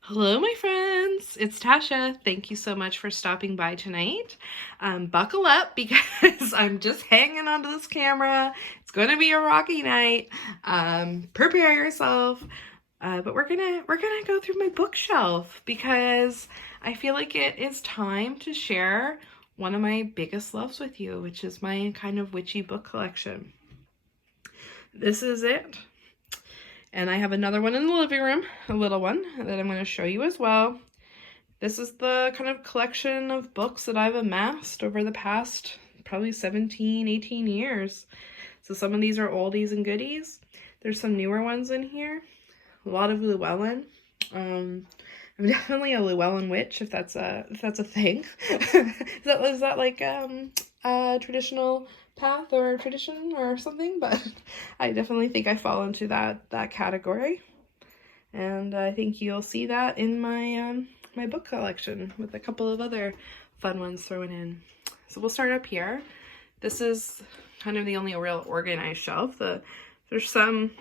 Hello, my friends. It's Tasha. Thank you so much for stopping by tonight. Buckle up because I'm just hanging onto this camera. It's going to be a rocky night. Prepare yourself. But we're gonna go through my bookshelf because I feel like it is time to share one of my biggest loves with you, which is my kind of witchy book collection. This is it. And I have another one in the living room, a little one, that I'm going to show you as well. This is the kind of collection of books that I've amassed over the past probably 17, 18 years. So some of these are oldies and goodies. There's some newer ones in here. A lot of Llewellyn. I'm definitely a Llewellyn witch, if that's a thing. is that like a traditional path or tradition or something? But I definitely think I fall into that category, and I think you'll see that in my my book collection with a couple of other fun ones thrown in. So we'll start up here. This is kind of the only real organized shelf. There's some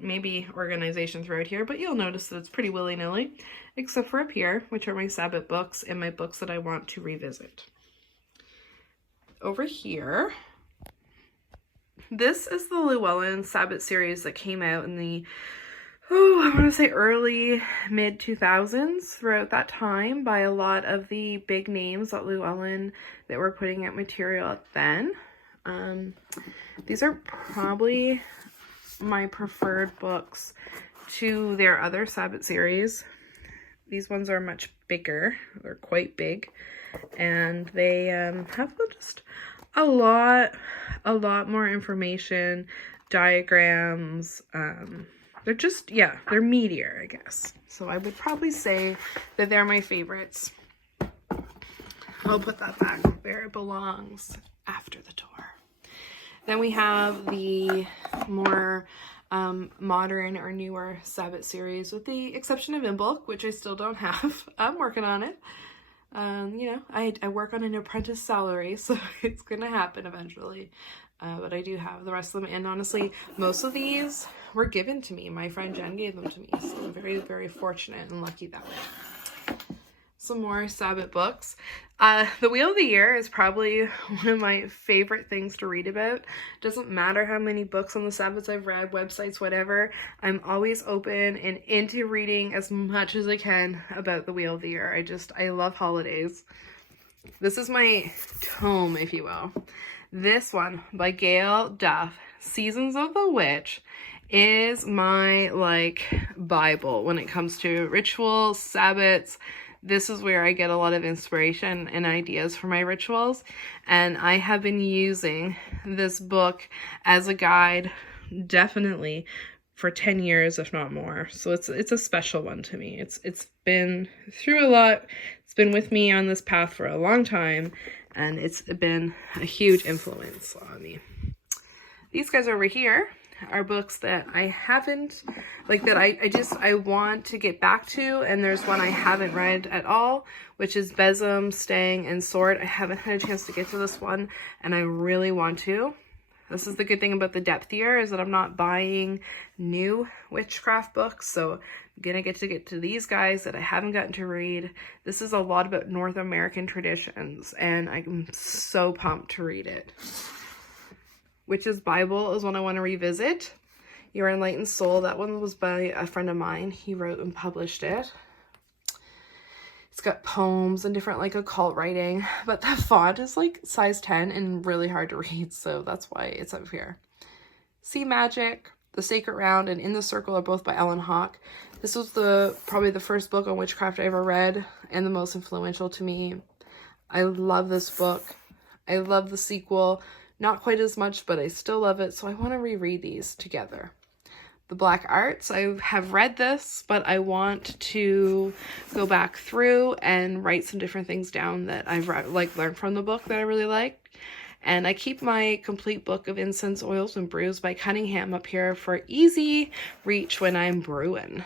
maybe organization throughout here, but you'll notice that it's pretty willy-nilly, except for up here, which are my Sabbat books and my books that I want to revisit. Over here, this is the Llewellyn Sabbat series that came out in the, I want to say early, mid-2000s, throughout that time, by a lot of the big names at Llewellyn that were putting out material then. These are probably my preferred books to their other Sabbat series. These ones are much bigger. They're quite big, and they have just a lot more information, diagrams. They're just, yeah, they're meatier, I guess. So I would probably say that they're my favorites. I'll put that back where it belongs, after the tour. Then we have the more modern or newer Sabbat series, with the exception of Imbolc, which I still don't have. I'm working on it. You know, I work on an apprentice salary, so it's gonna happen eventually. But I do have the rest of them, and honestly, most of these were given to me. My friend Jen gave them to me, so I'm very, very fortunate and lucky that way. Some more Sabbat books. The Wheel of the Year is probably one of my favorite things to read about. Doesn't matter how many books on the Sabbats I've read, websites, whatever. I'm always open and into reading as much as I can about the Wheel of the Year. I love holidays. This is my tome, if you will. This one by Gail Duff, Seasons of the Witch, is my like Bible when it comes to rituals, Sabbats. This is where I get a lot of inspiration and ideas for my rituals, and I have been using this book as a guide definitely for 10 years, if not more. So it's a special one to me. It's been through a lot. It's been with me on this path for a long time, and it's been a huge influence on me. These guys over here are books that I haven't, like, that I want to get back to, and there's one I haven't read at all, which is Besom, Stang, and Sword. I haven't had a chance to get to this one, and I really want to. This is the good thing about the depth year, is that I'm not buying new witchcraft books, so I'm gonna get to these guys that I haven't gotten to read. This is a lot about North American traditions, and I'm so pumped to read it. Witch's Bible is one I want to revisit. Your Enlightened Soul, that one was by a friend of mine. He wrote and published it. It's got poems and different like occult writing, but the font is like size 10 and really hard to read, so that's why it's up here. Sea Magic, The Sacred Round, and In the Circle are both by Ellen Hawke. This was probably the first book on witchcraft I ever read, and the most influential to me. I love this book. I love the sequel. Not quite as much, but I still love it, so I want to reread these together. The Black Arts, I have read this, but I want to go back through and write some different things down that I've learned from the book that I really liked. And I keep my complete book of incense, oils, and brews by Cunningham up here for easy reach when I'm brewing.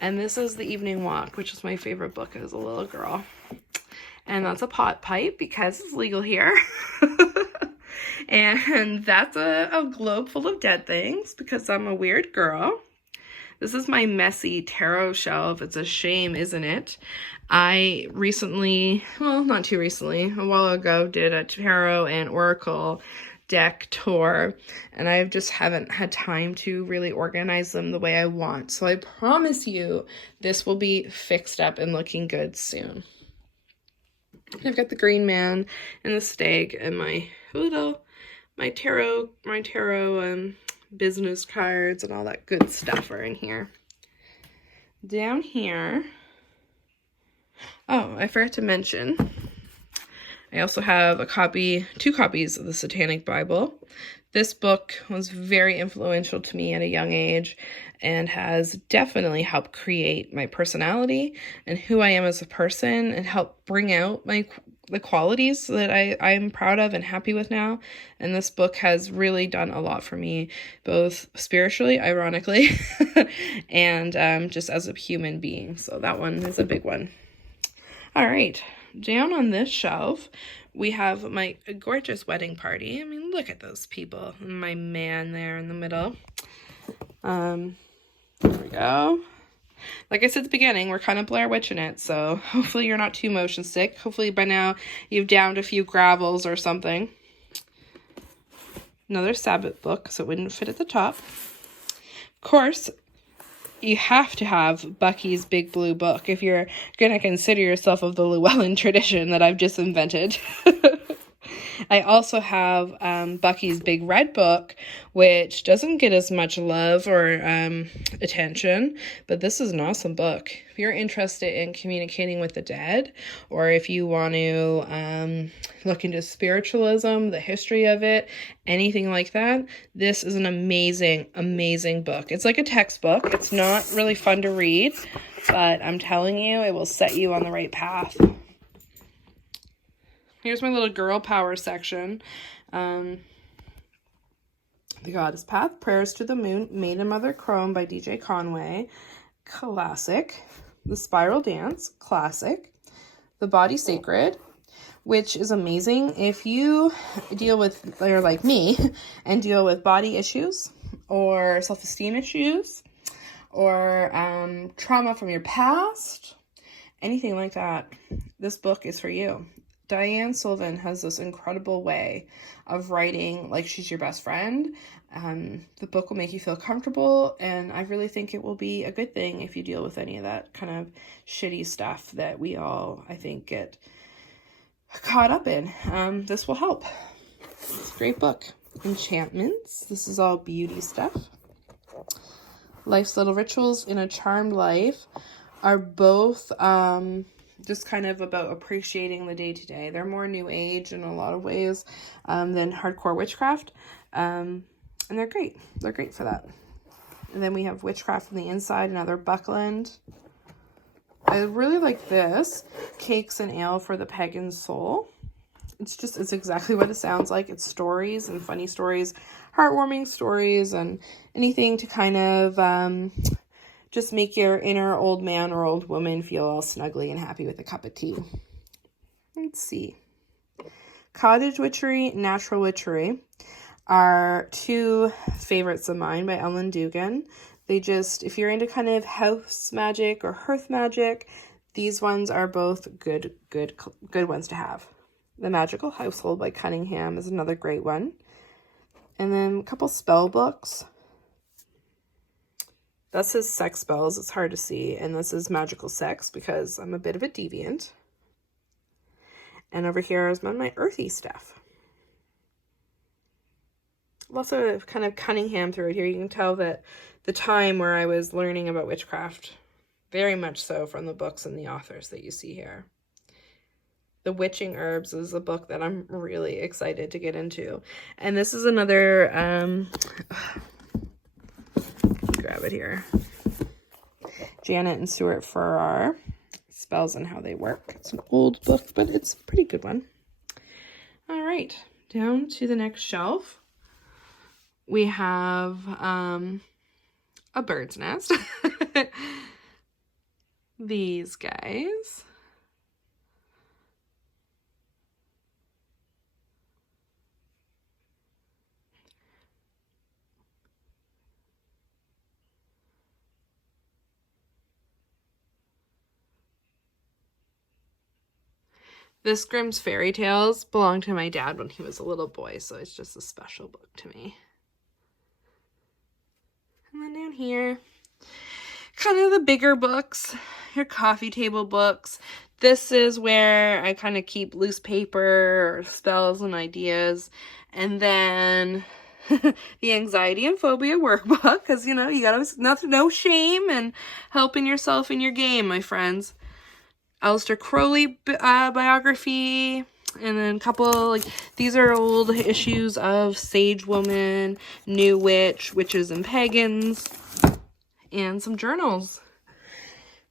And this is The Evening Walk, which is my favorite book as a little girl. And that's a pot pipe because it's legal here. And that's a globe full of dead things because I'm a weird girl. This is my messy tarot shelf. It's a shame, isn't it? I recently, well, not too recently, a while ago, did a tarot and oracle deck tour, and I just haven't had time to really organize them the way I want. So I promise you this will be fixed up and looking good soon. I've got the green man and the stag and my tarot business cards and all that good stuff are in here. Down here, oh, I forgot to mention, I also have two copies of the Satanic Bible. This book was very influential to me at a young age and has definitely helped create my personality and who I am as a person, and helped bring out the qualities that I'm proud of and happy with now. And this book has really done a lot for me, both spiritually, ironically, and just as a human being. So that one is a big one. All right, down on this shelf, we have my gorgeous wedding party. I mean, look at those people. My man there in the middle. There we go. Like I said at the beginning, we're kind of Blair Witching it, so hopefully you're not too motion sick. Hopefully by now you've downed a few gravels or something. Another Sabbath book, so it wouldn't fit at the top. Of course, you have to have Bucky's Big Blue Book if you're going to consider yourself of the Llewellyn tradition that I've just invented. I also have Bucky's Big Red Book, which doesn't get as much love or attention, but this is an awesome book. If you're interested in communicating with the dead, or if you want to look into spiritualism, the history of it, anything like that, this is an amazing, amazing book. It's like a textbook. It's not really fun to read, but I'm telling you, it will set you on the right path. Here's my little girl power section. The Goddess Path, Prayers to the Moon, Maiden Mother Chrome by DJ Conway, classic. The Spiral Dance, classic. The Body Sacred, which is amazing if you deal with, or like me, and deal with body issues or self-esteem issues or trauma from your past, anything like that. This book is for you. Diane Sullivan has this incredible way of writing like she's your best friend. The book will make you feel comfortable, and I really think it will be a good thing if you deal with any of that kind of shitty stuff that we all, I think, get caught up in. This will help. It's a great book. Enchantments. This is all beauty stuff. Life's Little Rituals in a Charmed Life are both just kind of about appreciating the day-to-day. They're more new age in a lot of ways than hardcore witchcraft. And they're great. They're great for that. And then we have Witchcraft from the Inside, another Buckland. I really like this. Cakes and Ale for the Pagan Soul. It's exactly what it sounds like. It's stories and funny stories, heartwarming stories, and anything to kind of just make your inner old man or old woman feel all snuggly and happy with a cup of tea. Let's see. Cottage Witchery, Natural Witchery are two favorites of mine by Ellen Dugan. They just, if you're into kind of house magic or hearth magic, these ones are both good ones to have. The Magical Household by Cunningham is another great one. And then a couple spell books. That says sex spells. It's hard to see. And this is magical sex because I'm a bit of a deviant. And over here is my earthy stuff. Lots of kind of Cunningham through it here. You can tell that the time where I was learning about witchcraft, very much so from the books and the authors that you see here. The Witching Herbs is a book that I'm really excited to get into. And this is another, grab it here. Janet and Stuart Farrar, Spells and How They Work. It's an old book, but it's a pretty good one. All right, down to the next shelf. We have a bird's nest. These guys. This Grimm's Fairy Tales belonged to my dad when he was a little boy, so it's just a special book to me. And then down here, kind of the bigger books, your coffee table books. This is where I kind of keep loose paper or spells and ideas. And then the anxiety and phobia workbook, because, you know, you gotta, no shame and helping yourself in your game, my friends. Aleister Crowley biography, and then a couple, like, these are old issues of Sage Woman, New Witch, Witches and Pagans, and some journals.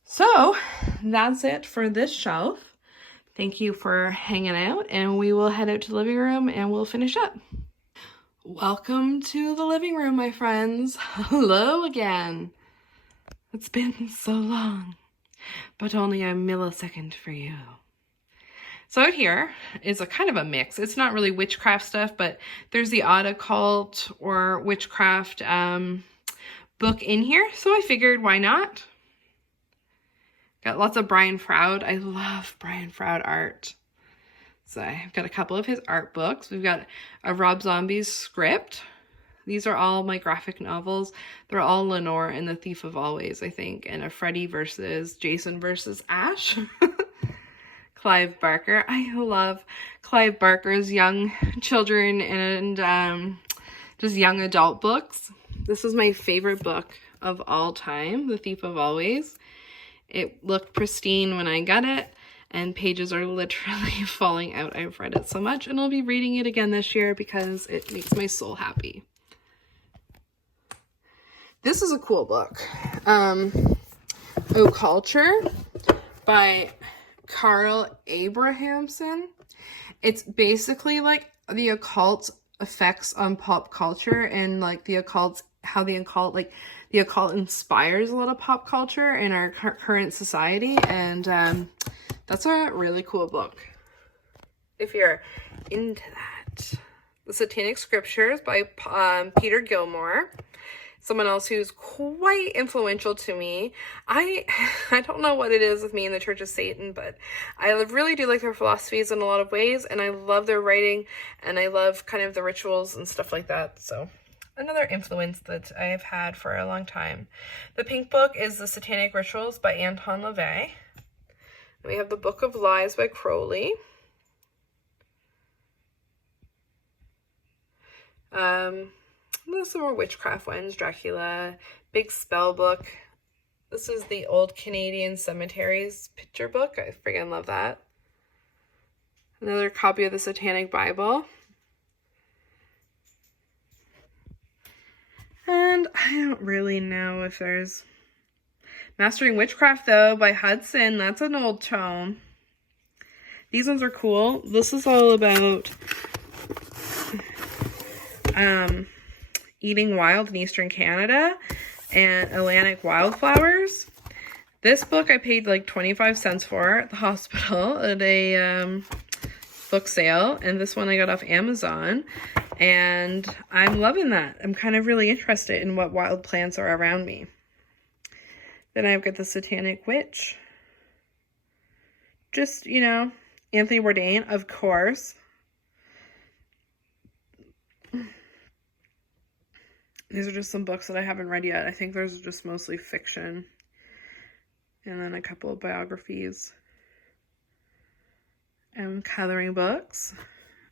So that's it for this shelf. Thank you for hanging out, and we will head out to the living room and we'll finish up. Welcome to the living room, my friends. Hello again. It's been so long, but only a millisecond for you. So out here is a kind of a mix. It's not really witchcraft stuff, but there's the odd occult or witchcraft book in here. So I figured, why not? Got lots of Brian Froud. I love Brian Froud art. So I've got a couple of his art books. We've got a Rob Zombie's script. These are all my graphic novels. They're all Lenore and the Thief of Always, I think. And a Freddy versus Jason versus Ash. Clive Barker. I love Clive Barker's young children and just young adult books. This is my favorite book of all time, The Thief of Always. It looked pristine when I got it, and pages are literally falling out. I've read it so much, and I'll be reading it again this year because it makes my soul happy. This is a cool book. Occulture by Carl Abrahamson. It's basically like the occult effects on pop culture and like the occult, how the occult, like the occult inspires a lot of pop culture in our current society. And that's a really cool book if you're into that. The Satanic Scriptures by Peter Gilmore. Someone else who's quite influential to me. I don't know what it is with me and the Church of Satan, but I really do like their philosophies in a lot of ways, and I love their writing, and I love kind of the rituals and stuff like that. So another influence that I have had for a long time. The pink book is The Satanic Rituals by Anton LaVey. And we have The Book of Lies by Crowley. There's some more witchcraft ones. Dracula, big spell book. This is the Old Canadian Cemeteries picture book. I freaking love that. Another copy of the Satanic Bible. And I don't really know if there's... Mastering Witchcraft, though, by Hudson. That's an old tome. These ones are cool. This is all about... eating wild in Eastern Canada and Atlantic wildflowers. This book I paid like 25 cents for at the hospital at a book sale, and this one I got off Amazon, and I'm loving that. I'm kind of really interested in what wild plants are around me. Then I've got the Satanic Witch. Just, you know, Anthony Bourdain, of course. These are just some books that I haven't read yet. I think those are just mostly fiction. And then a couple of biographies. And coloring books.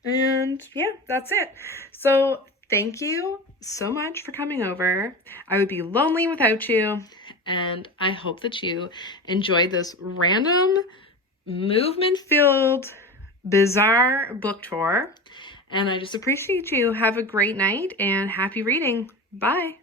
And yeah, that's it. So thank you so much for coming over. I would be lonely without you. And I hope that you enjoyed this random, movement-filled, bizarre book tour. And I just appreciate you. Have a great night and happy reading. Bye.